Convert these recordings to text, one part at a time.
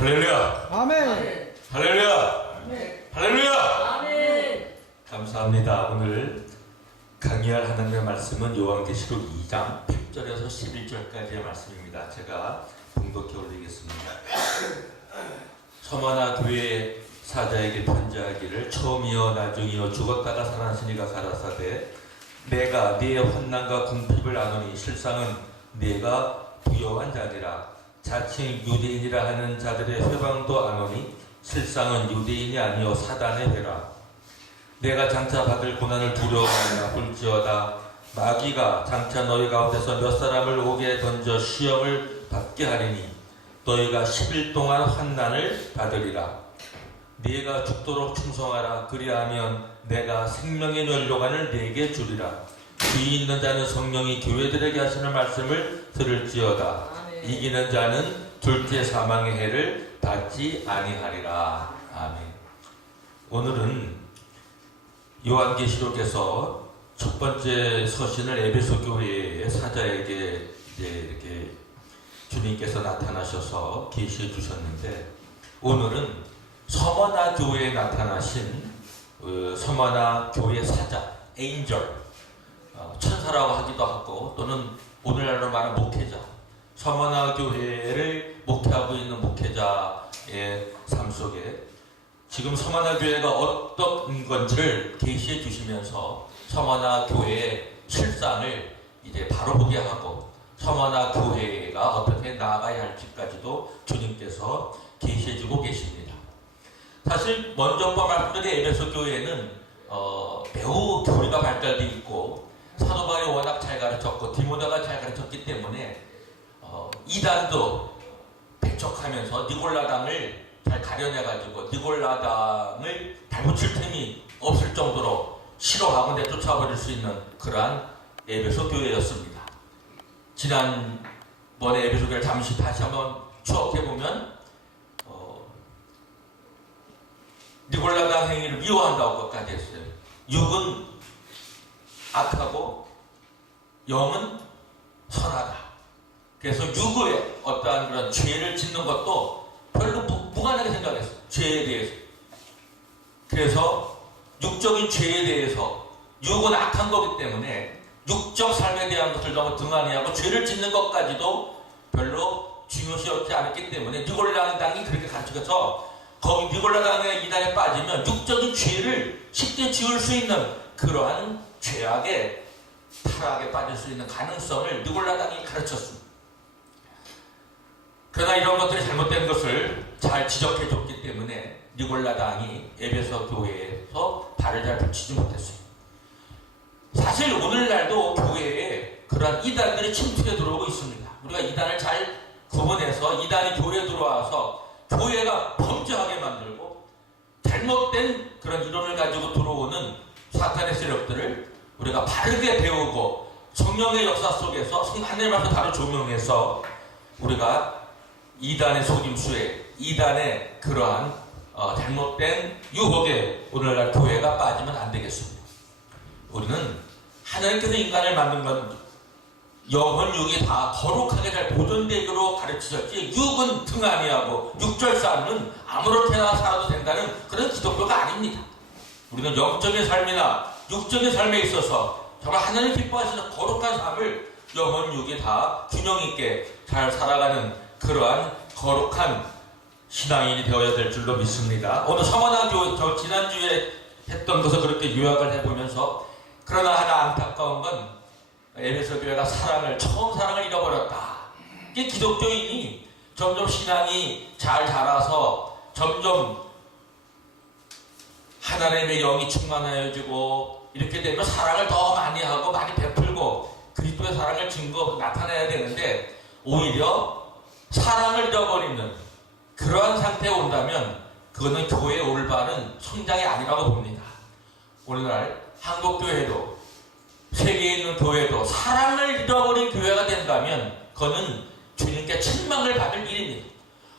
할렐루야! 아멘. 할렐루야! 아멘. 할렐루야! 아멘. 감사합니다. 오늘 강의할 하나님의 말씀은 요한계시록 2장 8절에서 11절까지의 말씀입니다. 제가 봉독해 올리겠습니다. 서머나 교회 사자에게 편지하기를 처음이여 나중이여 죽었다가 살아나시니가 가라사대 내가 네 환난과 궁핍을 아노니 실상은 네가 부여한 자니라. 자칭 유대인이라 하는 자들의 회방도 아노니 실상은 유대인이 아니요 사단의 회라. 내가 장차 받을 고난을 두려워하나 볼지어다 마귀가 장차 너희 가운데서 몇 사람을 옥에 던져 시험을 받게 하리니 너희가 10일 동안 환난을 받으리라. 네가 죽도록 충성하라. 그리하면 내가 생명의 면류관을 네게 주리라. 귀 있는 자는 성령이 교회들에게 하시는 말씀을 들을지어다. 아멘. 이기는 자는 둘째 사망의 해를 받지 아니하리라. 아멘. 오늘은 요한계시록에서 첫 번째 서신을 에베소 교회의 사자에게 이렇게 주님께서 나타나셔서 계시해 주셨는데, 오늘은 서머나 교회에 나타나신 서머나 교회 사자, 에인절, 천사라고 하기도 하고 또는 오늘날로 말하는 목회자, 서머나 교회를 목회하고 있는 목회자의 삶 속에 지금 서머나 교회가 어떤 건지를 계시해 주시면서 서머나 교회의 실상을 이제 바로 보게 하고 서머나 교회가 어떻게 나아가야 할지까지도 주님께서 계시해 주고 계십니다. 사실 먼저 말씀드린 에베소 교회는 매우 교리가 발달되어 있고 사도 바울이 워낙 잘 가르쳤고 디모데가 잘 가르쳤기 때문에 이단도 배척하면서 니골라당을 잘 가려내가지고 니골라당을 발붙일 틈이 없을 정도로 싫어하고 내쫓아버릴 수 있는 그러한 에베소 교회였습니다. 지난번에 에베소 교회를 잠시 다시 한번 추억해보면 니골라당 행위를 미워한다고까지 했어요. 육은 악하고 영은 선하다. 그래서 육의 어떠한 그런 죄를 짓는 것도 별로 무관하게 생각했어요. 죄에 대해서. 그래서 육적인 죄에 대해서 육은 악한 거기 때문에 육적 삶에 대한 것을 너무 등한히하고 죄를 짓는 것까지도 별로 중요시하지 않았기 때문에 니골라당이 그렇게 가르쳐서 거기 니골라당의 이단에 빠지면 육적인 죄를 쉽게 지을 수 있는 그러한 죄악의 타락에 빠질 수 있는 가능성을 니골라당이 가르쳤습니다. 그러나 이런 것들이 잘못된 것을 잘 지적해 줬기 때문에 니골라당이 에베소 교회에서 발을 잘 붙이지 못했어요. 사실 오늘날도 교회에 그러한 이단들이 침투해 들어오고 있습니다. 우리가 이단을 잘 구분해서 이단이 교회에 들어와서 교회가 범죄하게 만들고 잘못된 그런 이론을 가지고 들어오는 사탄의 세력들을 우리가 바르게 배우고 성령의 역사 속에서 하나님의 말씀 바로 조명해서 우리가 이단의 속임수에 이단의 그러한 잘못된 유혹에 오늘날 교회가 빠지면 안 되겠습니다. 우리는 하나님께서 인간을 만든 건 영혼 육이 다 거룩하게 잘 보존되기로 가르치셨지 육은 등한히하고 육절 삶은 아무렇게나 살아도 된다는 그런 기독교가 아닙니다. 우리는 영적인 삶이나 육적인 삶에 있어서 정말 하나님 기뻐하시는 거룩한 삶을 영혼 육이 다 균형 있게 잘 살아가는 그러한 거룩한 신앙인이 되어야 될 줄로 믿습니다. 오늘 서머나 교회 지난주에 했던 것을 그렇게 요약을 해보면서 그러나 하나 안타까운 건 에베소 교회가 처음 사랑을 잃어버렸다. 이게 기독교인이 점점 신앙이 잘 자라서 점점 하나님의 영이 충만해지고 이렇게 되면 사랑을 더 많이 하고 많이 베풀고 그리스도의 사랑을 증거 나타내야 되는데 오히려 사랑을 잃어버리는 그러한 상태에 온다면 그거는 교회의 올바른 성장이 아니라고 봅니다. 오늘날 한국교회도 세계에 있는 교회도 사랑을 잃어버린 교회가 된다면 그거는 주님께 책망을 받을 일입니다.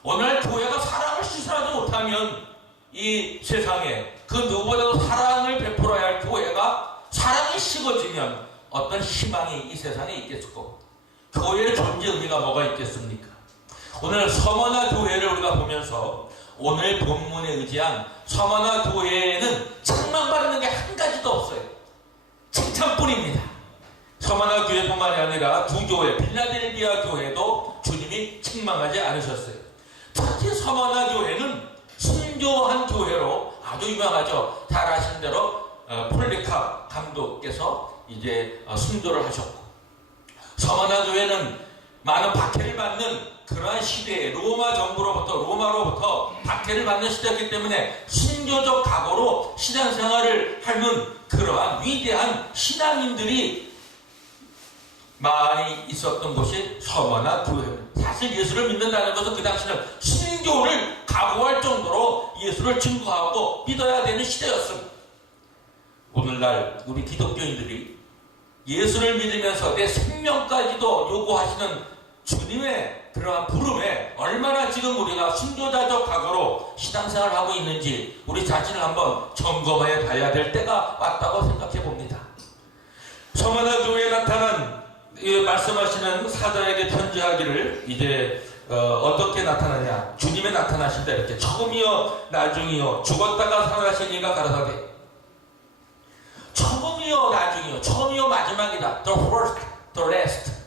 오늘 교회가 사랑을 시사하지 못하면 이 세상에 그 누구보다도 사랑을 베풀어야 할 교회가 사랑이 식어지면 어떤 희망이 이 세상에 있겠고 교회의 존재 의미가 뭐가 있겠습니까? 오늘 서머나 교회를 우리가 보면서 오늘 본문에 의지한 서머나 교회에는 책망받는 게 한 가지도 없어요. 칭찬뿐입니다. 서머나 교회뿐만이 아니라 두 교회, 빌라델비아 교회도 주님이 책망하지 않으셨어요. 특히 서머나 교회는 순교한 교회로 아주 유명하죠. 잘 아시는 대로 폴리캅 감독께서 이제 순교를 하셨고, 서머나 교회는 많은 박해를 받는 그러한 시대에 로마로부터 박해를 받는 시대였기 때문에 순교적 각오로 신앙생활을 하는 그러한 위대한 신앙인들이 많이 있었던 곳이 서머나 교회입니다. 사실 예수를 믿는다는 것은 그 당시는 순교를 각오할 정도로 예수를 증거하고 믿어야 되는 시대였습니다. 오늘날 우리 기독교인들이 예수를 믿으면서 내 생명까지도 요구하시는 주님의 그러한 부름에 얼마나 지금 우리가 순교자적 각오로 신앙생활을 하고 있는지 우리 자신을 한번 점검해 봐야 될 때가 왔다고 생각해 봅니다. 서머나 교회에 나타난 말씀하시는 사자에게 편지하기를 이제 어떻게 나타나냐, 주님의 나타나실 때 이렇게 처음이요 나중이요 죽었다가 살아나신 이가 가라사대, 처음이요 나중이요, 처음이요 마지막이다. The first, the last.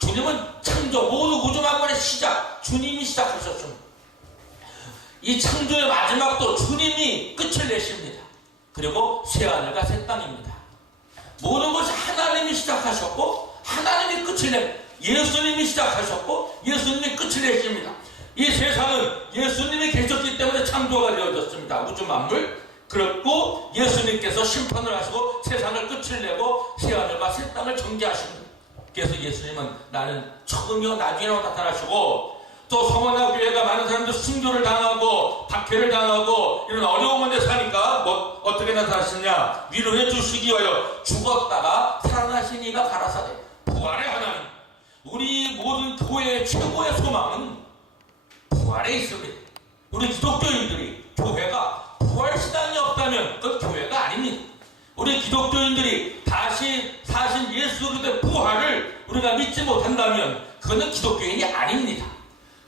주님은 창조, 모두 우주 만물의 시작, 주님이 시작하셨습니다. 이 창조의 마지막도 주님이 끝을 내십니다. 그리고 새하늘과 새 땅입니다. 모든 것이 하나님이 시작하셨고 하나님이 끝을 냅니다. 예수님이 시작하셨고 예수님이 끝을 내십니다. 이 세상은 예수님이 계셨기 때문에 창조가 되어졌습니다. 우주 만물. 그렇고 예수님께서 심판을 하시고 세상을 끝을 내고 새하늘과 새 땅을 정지하십니다. 그래서 예수님은 나는 처음이요 나중이라고 나타나시고, 또 서머나 교회가 많은 사람들 순교를 당하고 박해를 당하고 이런 어려운 문제 사니까 어떻게 나타나시냐, 위로해 주시기 위하여 죽었다가 살아나신 이가 가라사대, 부활의 하나님. 우리 모든 교회의 최고의 소망은 부활에 있습니다. 우리 기독교인들이 교회가 부활신앙이 없다면 그건 교회가 아닙니다. 우리 기독교인들이 다시 사신 예수 그리스도의 부활을 우리가 믿지 못한다면 그거는 기독교인이 아닙니다.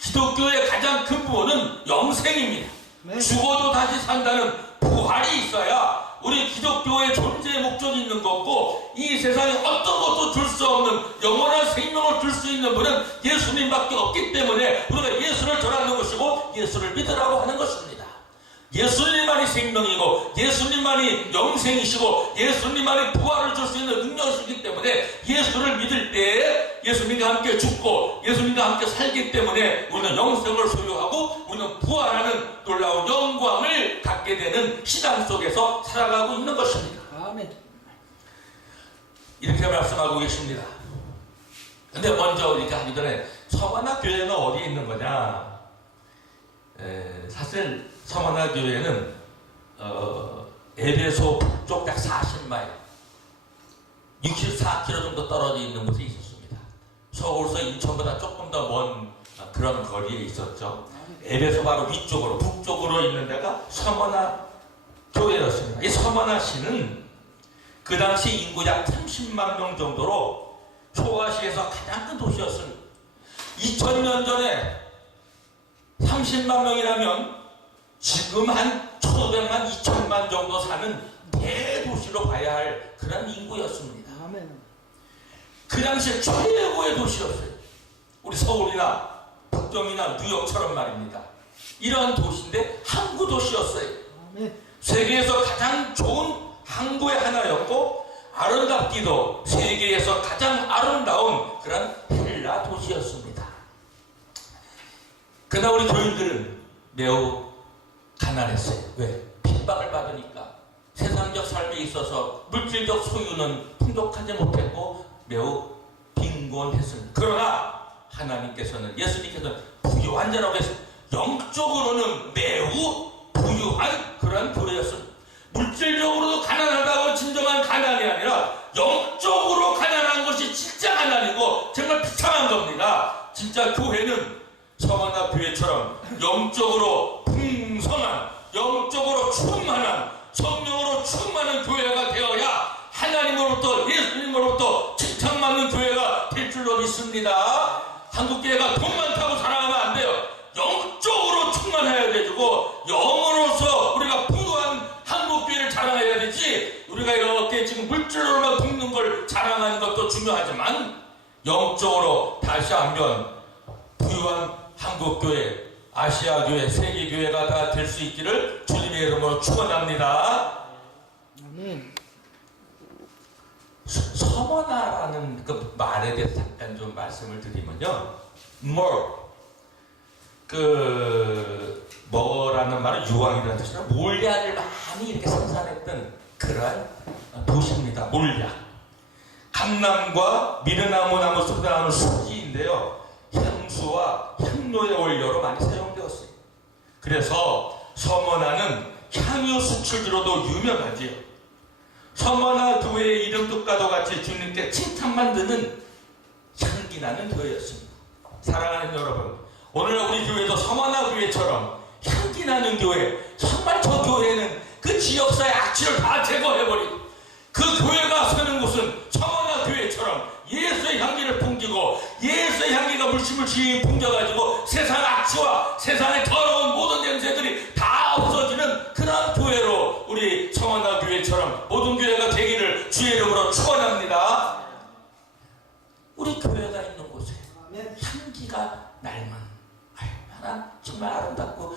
기독교의 가장 근본은 영생입니다. 네. 죽어도 다시 산다는 부활이 있어야 우리 기독교의 존재의 목적이 있는 거고, 이 세상에 어떤 것도 줄 수 없는 영원한 생명을 줄 수 있는 분은 예수님밖에 없기 때문에 우리가 예수를 전하는 것이고 예수를 믿으라고 하는 것입니다. 예수님만이 생명이고 예수님만이 영생이시고 예수님만이 부활을 줄 수 있는 능력이시기 때문에 예수를 믿을 때에 예수님과 함께 죽고 예수님과 함께 살기 때문에 우리는 영생을 소유하고 우리는 부활하는 놀라운 영광을 갖게 되는 신앙 속에서 살아가고 있는 것입니다. 아멘. 이렇게 말씀하고 계십니다. 근데 먼저 우리가 하기 전에 서머나 교회는 어디에 있는 거냐? 사실 서머나 교회는 에베소 북쪽 약 40마일 64km 정도 떨어져 있는 곳에 있었습니다. 서울서 인천보다 조금 더 먼 그런 거리에 있었죠. 에베소 바로 위쪽으로 북쪽으로 있는 데가 서머나 교회였습니다. 이 서머나 시는 그 당시 인구 약 30만 명 정도로 소아시아에서 가장 큰 도시였습니다. 2000년 전에 30만 명이라면 지금 한 1500만, 2000만 정도 사는 대도시로 봐야 할 그런 인구였습니다. 아멘. 그 당시에 최고의 도시였어요. 우리 서울이나 북경이나 뉴욕처럼 말입니다. 이러한 도시인데 항구 도시였어요. 아멘. 세계에서 가장 좋은 항구의 하나였고 아름답기도 세계에서 가장 아름다운 그런 헬라 도시였습니다. 그러나 우리 교인들은 매우 가난했어요. 왜? 핍박을 받으니까 세상적 삶에 있어서 물질적 소유는 풍족하지 못했고 매우 빈곤했습니다. 그러나 하나님께서는, 예수님께서는 부유한 자라고 해서 영적으로는 매우 부유한 그러한 교회였습니다. 물질적으로도 가난하다고 진정한 가난이 아니라 영적으로 가난한 것이 진짜 가난이고 정말 비참한 겁니다. 진짜 교회는 서머나 교회처럼 영적으로 풍성한, 영적으로 충만한, 성령으로 충만한 교회가 되어야 하나님으로부터, 예수님으로부터 칭찬받는 교회가 될 줄로 믿습니다. 한국교회가 돈 많다고 살아가면 안 돼요. 영적으로 다시 한번 부유한 한국교회, 아시아교회, 세계교회가 다 될 수 있기를 주님의 이름으로 축원합니다. 아멘. 서머나라는 그 말에 대해서 잠깐 좀 말씀을 드리면요. 뭐라는 말은 유황이라는 뜻이라 몰약을 많이 이렇게 생산했던 그러한 도시입니다. 몰약. 감나무와 미르나무 나무 속에 나오는 수지인데요. 향수와 향료의 원료로 많이 사용되었어요. 그래서 서머나는 향유 수출지로도 유명하지요. 서머나 교회의 이름 뜻과도 같이 주님께 칭찬만 드는 향기나는 교회였습니다. 사랑하는 여러분, 오늘 우리 교회도 서머나 교회처럼 향기나는 교회, 정말 저 교회는 그 지역사의 악취를 다 제거해버리고 그 교회가 서는 곳은 서머나 교회처럼 예수의 향기를 풍기고 예수의 향기가 물씬 풍겨가지고 세상 악취와 세상의 더러운 모든 냄새들이 다 없어지는 그런 교회로 우리 서머나 교회처럼 모든 교회가 되기를 주의 이름으로 축원합니다. 우리 교회가 있는 곳에 향기가 날만 얼마나 정말 아름답고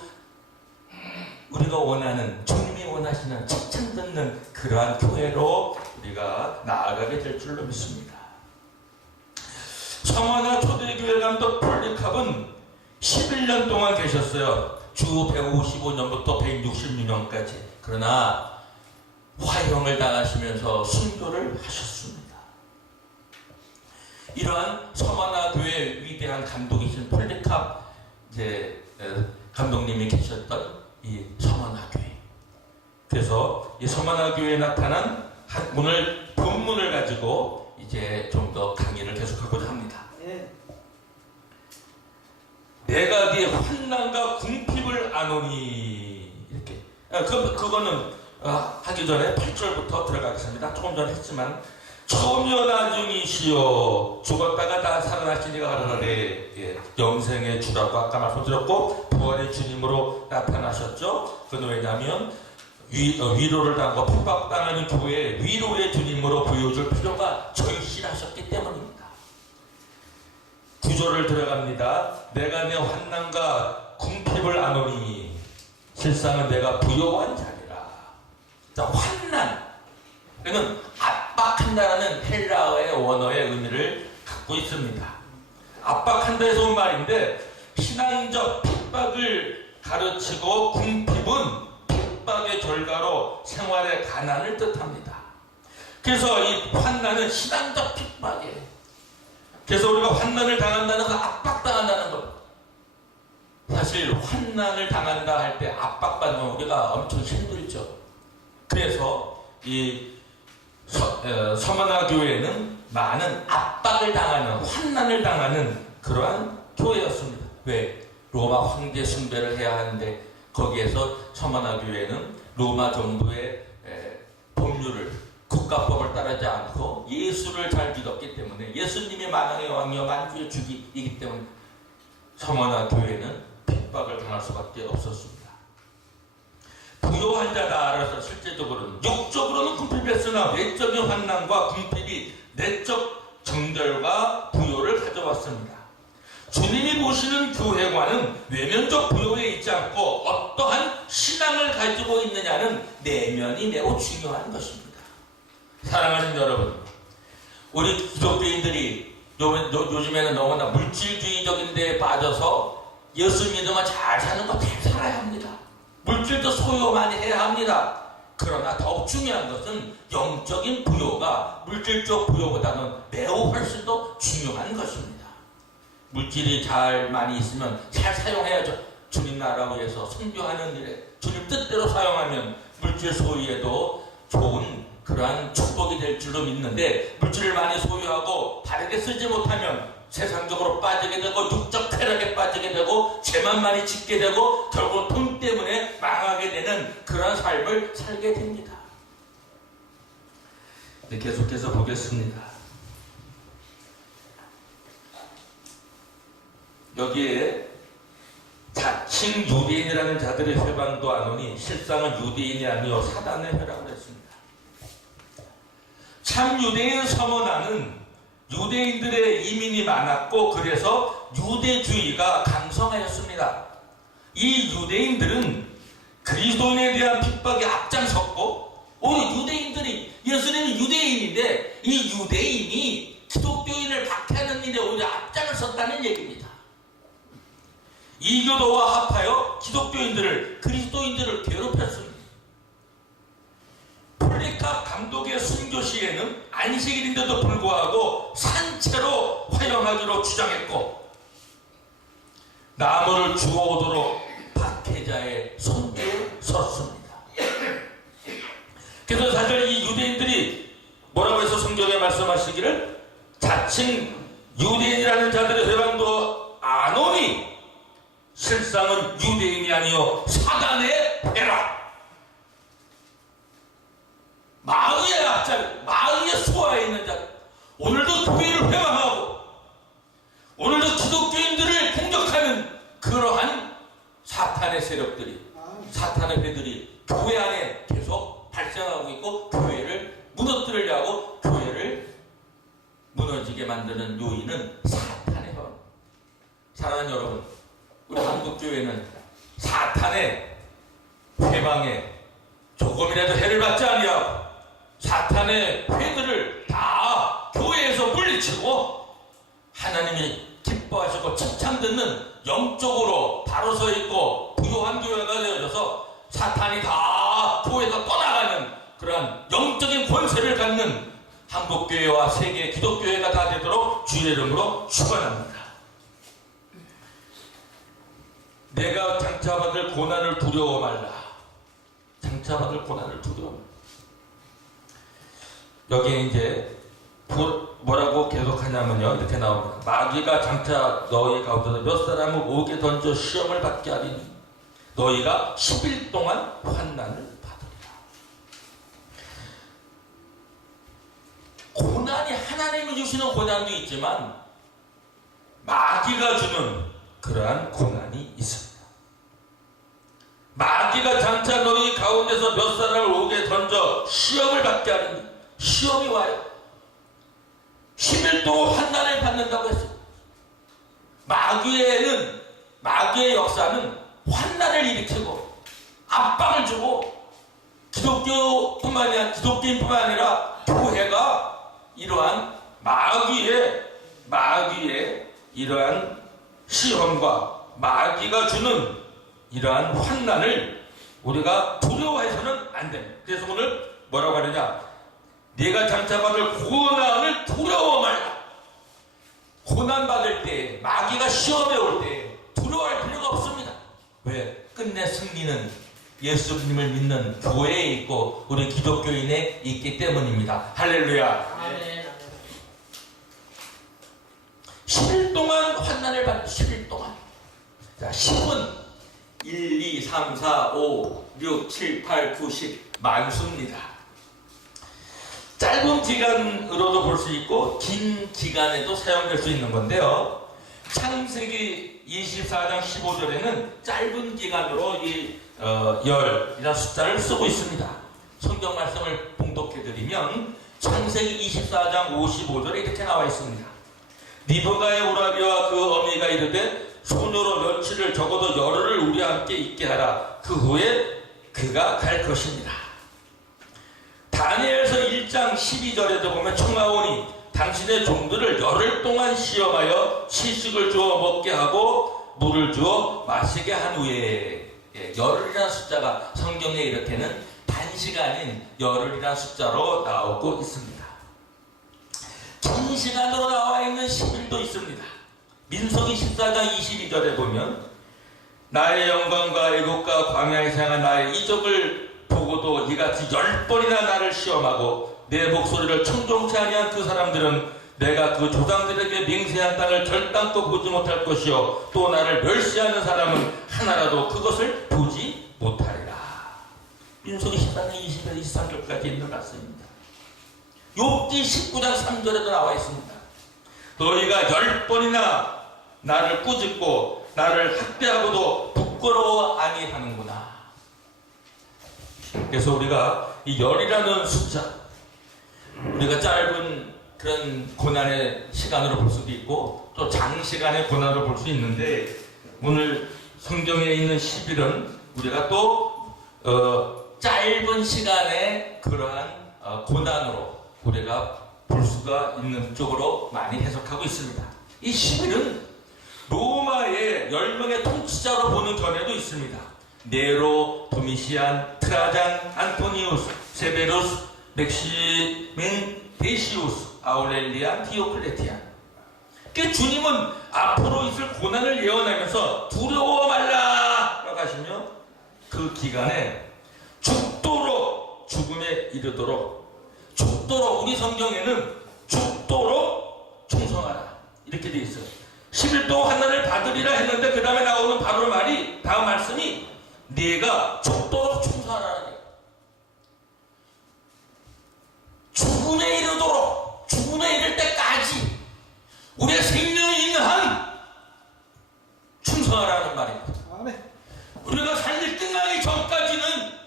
우리가 원하는, 주님이 원하시는 칭찬 듣는 그러한 교회로 우리가 나아가게 될 줄로 믿습니다. 서머나 초대교회 감독 폴리캅은 11년 동안 계셨어요. 주 155년부터 166년까지. 그러나 화형을 당하시면서 순교를 하셨습니다. 이러한 서머나 교회의 위대한 감독이신 폴리캅 감독님이 계셨던 이 서머나 교회. 그래서 이 서머나 교회에 나타난 오늘 본문을 가지고 이제 좀 더 강의를 계속하고자 합니다. 내가 네 환난과 궁핍을 아노니 이렇게. 그거는 하기 전에 8절부터 들어가겠습니다. 조금 전에 했지만 처음이여 나중이시여 죽었다가 다 살아나시니가 가라사대 영생의 주라고 아까 말씀드렸고 부활의 주님으로 나타나셨죠. 그건 왜냐하면 위로를 당하고 핍박당하는 교회에 위로의 주님으로 보여줄 필요가 절실하셨기 때문입니다. 9절을 들어갑니다. 내가 내 환난과 궁핍을 아노니 실상은 내가 부요한 자리라. 자, 환난, 이는 압박한다라는 헬라어의 원어의 의미를 갖고 있습니다. 압박한다에서 온 말인데 신앙적 핍박을 가르치고 궁핍은 핍박의 결과로 생활의 가난을 뜻합니다. 그래서 이 환난은 신앙적 핍박이에요. 그래서 우리가 환난을 당한다는 건 압박당한다는 것. 사실 환난을 당한다 할 때 압박받는 우리가 엄청 힘들죠. 그래서 이 서머나 교회는 많은 압박을 당하는, 환난을 당하는 그러한 교회였습니다. 왜? 로마 황제 숭배를 해야 하는데 거기에서 서머나 교회는 로마 정부의 법률을, 국가법을 따르지 않고 예수를 잘 믿었기 때문에, 예수님이 만왕의 왕이요 만주의 주기이기 때문에 서머나 교회는 핍박을 당할 수밖에 없었습니다. 부요한 자다. 알아서 실제적으로는, 육적으로는 궁핍했으나 외적인 환난과 궁핍이 내적 정결과 부요를 가져왔습니다. 주님이 보시는 교회관은 외면적 부요에 있지 않고 어떠한 신앙을 가지고 있느냐는 내면이 매우 중요한 것입니다. 사랑하는 여러분, 우리 기독교인들이 요즘에는 너무나 물질주의적인 데에 빠져서 예수 믿으면 잘 사는 거 잘 살아야 합니다. 물질도 소유 많이 해야 합니다. 그러나 더욱 중요한 것은 영적인 부요가 물질적 부요보다는 매우 훨씬 더 중요한 것입니다. 물질이 잘 많이 있으면 잘 사용해야죠. 주님 나라 위해서 선교하는 일에 주님 뜻대로 사용하면 물질 소유에도 좋은 그러한 축복이 될 줄로 믿는데, 물질을 많이 소유하고 바르게 쓰지 못하면 세상적으로 빠지게 되고 육적 쾌락에 빠지게 되고 죄만 많이 짓게 되고 결국 돈 때문에 망하게 되는 그런 삶을 살게 됩니다. 네, 계속해서 보겠습니다. 여기에 자칭 유대인이라는 자들의 회방도 아노니 실상은 유대인이 아니요 사단의 회라고 했습니다. 참 유대인 서머나는 유대인들의 이민이 많았고 그래서 유대주의가 강성하였습니다. 이 유대인들은 그리스도인에 대한 핍박에 앞장섰고 오늘 유대인들이 예수님은 유대인인데 이 유대인이 기독교인을 박해하는 일에 오히려 앞장을 섰다는 얘기입니다. 이교도와 합하여 기독교인들을 그리스도인들을 괴롭혔습니다. 폴리캅 감독의 순교 시에는 안식일인데도 불구하고 산채로 화영하기로 주장했고 나무를 주워오도록 박해자의 손뒤에 섰습니다. 그래서 사실 이 유대인들이 뭐라고 해서 성경에 말씀하시기를 자칭 유대인이라는 자들의 회방도 안 오니 실상은 유대인이 아니요 사단의 배라. 마귀의 앞자리, 마귀의 수하에 있는 자, 오늘도 교회를 회방하고 오늘도 기독교인들을 공격하는 그러한 사탄의 세력들이, 사탄의 배들이 교회 안에 계속 발생하고 있고 교회를 무너뜨리려 하고 교회를 무너지게 만드는 요인은 사탄의 혈. 사랑하는 여러분, 우리 한국교회는 사탄의 회방에 조금이라도 해를 받지 아니하고 사탄의 회들을 다 교회에서 물리치고 하나님이 기뻐하시고 칭찬 듣는 영적으로 바로 서 있고 부요한 교회가 되어져서 사탄이 다 교회에서 떠나가는 그러한 영적인 권세를 갖는 한국교회와 세계 기독교회가 다 되도록 주의 이름으로 축원합니다. 내가 장차받을 고난을 두려워 말라. 장차받을 고난을 두려워 말라. 여기에 이제 뭐라고 계속하냐면요, 이렇게 나옵니다. 마귀가 장차 너희 가운데서 몇 사람을 옥에 던져 시험을 받게 하리니 너희가 10일 동안 환난을 받으리라. 고난이 하나님이 주시는 고난도 있지만 마귀가 주는 그러한 고난이 있습니다. 마귀가 장차 너희 가운데서 몇 사람을 옥에 던져 시험을 받게 하리니 시험이 와요. 10일 동안 환난을 받는다고 했어요. 마귀의 역사는 환난을 일으키고 압박을 주고 기독교인뿐만 아니라 교회가 이러한 마귀의 이러한 시험과 마귀가 주는 이러한 환난을 우리가 두려워해서는 안 됩니다. 그래서 오늘 뭐라고 하느냐? 네가 장차 받을 고난을 두려워 말라. 고난 받을 때, 마귀가 시험에 올 때 두려워할 필요가 없습니다. 왜? 끝내 승리는 예수님을 믿는 교회에 있고 우리 기독교인에 있기 때문입니다. 할렐루야. 아멘. 10일 동안 환난을 받는 10일 동안. 자, 10은 1, 2, 3, 4, 5, 6, 7, 8, 9, 10 만수입니다. 짧은 기간으로도 볼 수 있고 긴 기간에도 사용될 수 있는 건데요. 창세기 24장 15절에는 짧은 기간으로 이 열이라는 숫자를 쓰고 있습니다. 성경 말씀을 봉독해드리면 창세기 24장 55절에 이렇게 나와 있습니다. 리브가의 오라비와 그 어미가 이르되 소녀로 며칠을 적어도 열흘을 우리와 함께 있게 하라. 그 후에 그가 갈 것입니다. 다니엘서 1장 12절에도 보면 청하오니 당신의 종들을 열흘 동안 시험하여 시식을 주어 먹게 하고 물을 주어 마시게 한 후에, 열흘이라는 숫자가 성경에 이렇게는 단시가 아닌 열흘이라는 숫자로 나오고 있습니다. 긴 시간으로 나와 있는 10일도 있습니다. 민수기 14장 22절에 보면 나의 영광과 애국과 광야에서 향한 나의 이적을 보고도 이같이 10번이나 나를 시험하고 내 목소리를 청종치 아니한 그 사람들은 내가 그 조상들에게 맹세한 땅을 결단코 보지 못할 것이요 또 나를 멸시하는 사람은 하나라도 그것을 보지 못하리라. 민수기 14장 20절 23절까지 있는 말씀입니다. 욥기 19장 3절에도 나와 있습니다. 너희가 10번이나 나를 꾸짖고 나를 학대하고도 부끄러워 아니하는구나. 그래서 우리가 이 열이라는 숫자, 우리가 짧은 그런 고난의 시간으로 볼 수도 있고 또 장시간의 고난으로 볼 수 있는데 오늘 성경에 있는 10일은 우리가 또 짧은 시간의 그러한 고난으로 우리가 볼 수가 있는 쪽으로 많이 해석하고 있습니다. 이 10일은 로마의 10명의 통치자로 보는 견해도 있습니다. 네로, 도미시안, 트라잔, 안토니우스, 세베루스, 맥시민, 데시우스, 아울렐리안, 디오클레티안. 그 주님은 앞으로 있을 고난을 예언하면서 두려워 말라라고 하시며 그 기간에 죽도록 죽음에 이르도록 우리 성경에는 죽도록 충성하라 이렇게 되어 있어요. 11도 환난을 받으리라 했는데 그 다음에 나오는 바로 말이 다음 말씀이 네가 죽도록 충성하라. 죽음에 이르도록 죽음에 이를 때까지 우리의 생명이 있는 한 충성하라는 말입니다. 아멘. 우리가 살기 끝나기 전까지는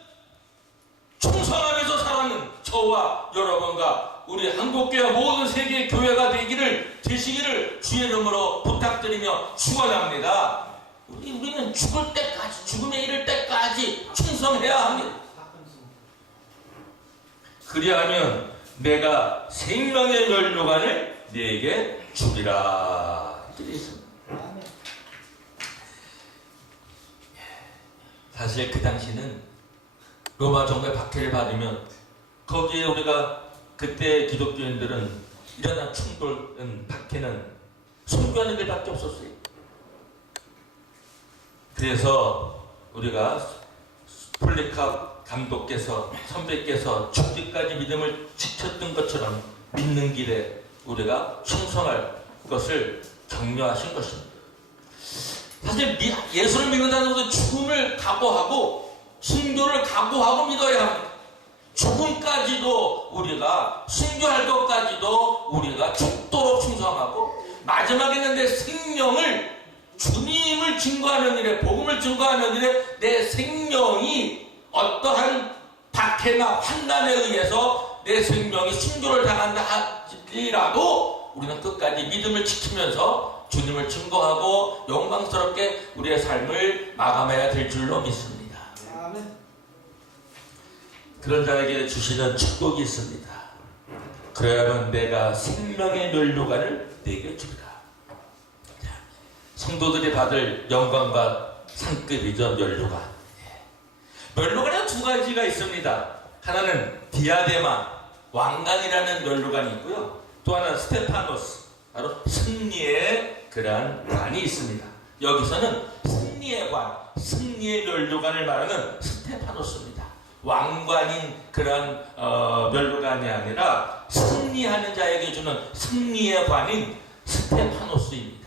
충성하면서 살아가는 저와 여러분과 우리 한국교회 모든 세계 교회가 되시기를 주의 이름으로 부탁드리며 축원합니다. 우리는 죽을 때까지 죽음에 이를 때까지 충성해야 합니다. 그리하면 내가 생명의 면류관을 네게 주리라. 사실 그 당시는 로마 정부의 박해를 받으면 거기에 우리가 그때 기독교인들은 일어난 충돌은 박해는 순교하는 일밖에 없었어요. 그래서 우리가 폴리캅 감독께서 선배께서 죽기까지 믿음을 지켰던 것처럼 믿는 길에 우리가 충성할 것을 격려하신 것입니다. 사실 예수를 믿는다는 것은 죽음을 각오하고 순교를 각오하고 믿어야 합니다. 죽음까지도 우리가 순교할 것까지도 우리가 죽도록 충성하고 마지막에는 내 생명을 주님을 증거하는 일에 복음을 증거하는 일에 내 생명이 어떠한 박해나 환난에 의해서 내 생명이 순교를 당한다 하더라도 우리는 끝까지 믿음을 지키면서 주님을 증거하고 영광스럽게 우리의 삶을 마감해야 될 줄로 믿습니다. 아멘. 그런 자에게 주시는 축복이 있습니다. 그래야만 내가 생명의 면류관을 내게 주리라. 성도들이 받을 영광과 상급이죠. 면류관. 면류관에는 두 가지가 있습니다. 하나는 디아데마, 왕관이라는 면류관이 있고요. 또 하나는 스테파노스, 바로 승리의 그러한 관이 있습니다. 여기서는 승리의 관, 승리의 면류관을 말하는 스테파노스입니다. 왕관인 그런 면류관이 아니라 승리하는 자에게 주는 승리의 관인 스테파노스입니다.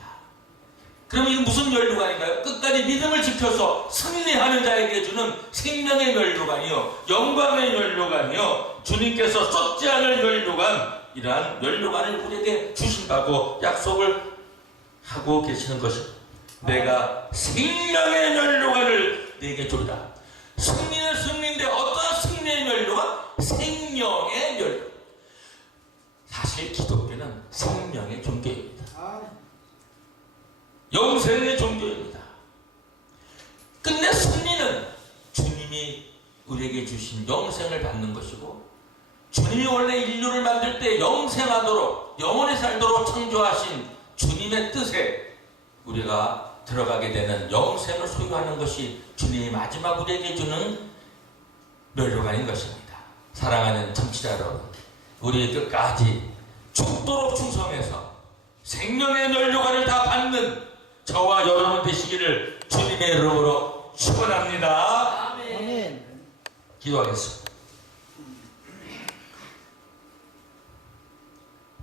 그럼 이게 무슨 면류관인가요? 끝까지 믿음을 지켜서 승리하는 자에게 주는 생명의 면류관이요, 영광의 면류관이요, 주님께서 쏟지 않을 면류관, 이러한 면류관을 우리에게 주신다고 약속을 하고 계시는 것입니다. 내가 생명의 면류관을 내게 주리라. 승리는 승리인데 어떤 승리의 면류관? 생명의 면류관. 사실 기독교는 생명의 종교입니다. 영생의 종교입니다. 끝내 승리는 주님이 우리에게 주신 영생을 받는 것이고, 주님이 원래 인류를 만들 때 영생하도록 영원히 살도록 창조하신 주님의 뜻에 우리가 들어가게 되는 영생을 소유하는 것이 주님이 마지막 우리에게 주는 면류관인 것입니다. 사랑하는 청취자 여러분, 우리 끝까지 죽도록 충성해서 생명의 면류관을 다 받는 저와 여러분 되시기를 주님의 이름으로 축원합니다. 아멘. 기도하겠습니다.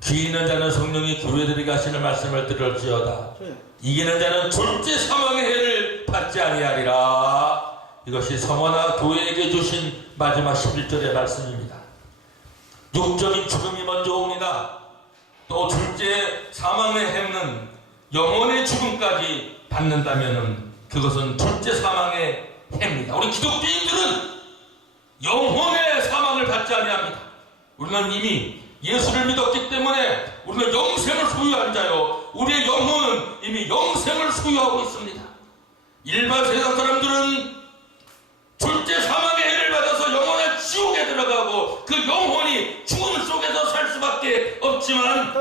귀 있는 자는 성령이 교회들에게 하시는 말씀을 들을지어다. 이기는 자는 둘째 사망의 해를 받지 아니하리라. 이것이 성원아 교회에게 주신 마지막 11절의 말씀입니다. 육적인 죽음이 먼저 옵니다. 또 둘째 사망의 해는 영혼의 죽음까지 받는다면 그것은 둘째 사망의 해입니다. 우리 기독교인들은 영혼의 사망을 받지 아니합니다. 우리는 이미 예수를 믿었기 때문에 우리는 영생을 소유한 자요, 우리의 영혼은 이미 영생을 소유하고 있습니다. 일반 세상 사람들은 둘째 사망의 해를 받아서 영원한 지옥에 들어가고 그 영혼이 죽음 속에서 살 수밖에 없지만,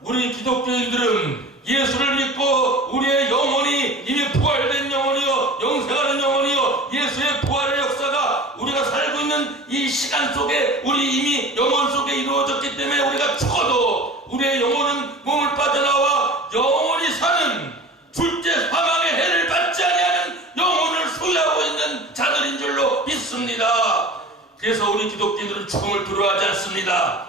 우리 기독교인들은 예수를 믿고 우리의 영혼이 이미 부활된 영혼이요, 영생하는 영혼이요, 예수의 부활의 역사가 우리가 살고 있는 이 시간 속에 우리 이미 영혼 속에 이루어졌기 때문에 우리가 죽어도 우리의 영혼은 몸을 빠져나와 영원히 사는 둘째 사망의 해를 받지 아니하는 영혼을 소유하고 있는 자들인 줄로 믿습니다. 그래서 우리 기독교인들은 죽음을 두려워하지 않습니다.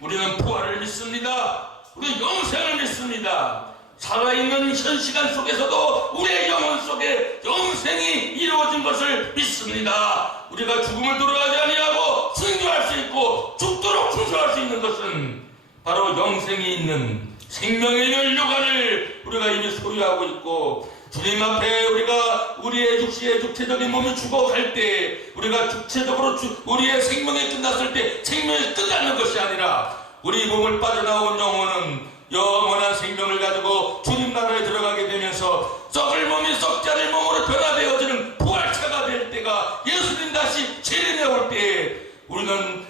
우리는 부활을 믿습니다. 우리는 영생을 믿습니다. 살아있는 현 시간 속에서도 우리의 영혼 속에 영생이 이루어진 것을 믿습니다. 우리가 죽음을 두려워하지 아니하고 승리할 수 있고 죽도록 충성할 수 있는 것은 바로 영생이 있는 생명의 연료관을 우리가 이미 소유하고 있고, 주님 앞에 우리가 우리의 육체적인 몸이 죽어갈 때, 우리가 육체적으로 우리의 생명이 끝났을 때 생명이 끝나는 것이 아니라 우리 몸을 빠져나온 영혼은 영원한 생명을 가지고 주님 나라에 들어가게 되면서 썩을 몸이 썩지 않을 몸으로 변화되어지는 부활체가 될 때가, 예수님 다시 재림해 올 때에 우리는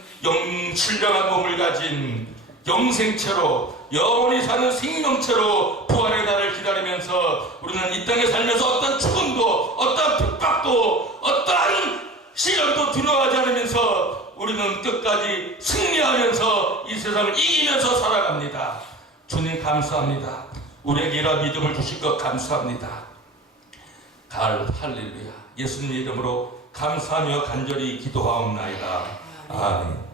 신령한 몸을 가진 영생체로 영원히 사는 생명체로 부활의 날을 기다리면서 우리는 이 땅에 살면서 어떤 죽음도, 어떤 핍박도, 어떠한 시련도 두려워하지 않으면서 우리는 끝까지 승리하면서 이 세상을 이기면서 살아갑니다. 주님 감사합니다. 우리에게 이런 믿음을 주실 것 감사합니다. 할렐루야. 예수님 이름으로 감사하며 간절히 기도하옵나이다. 아멘.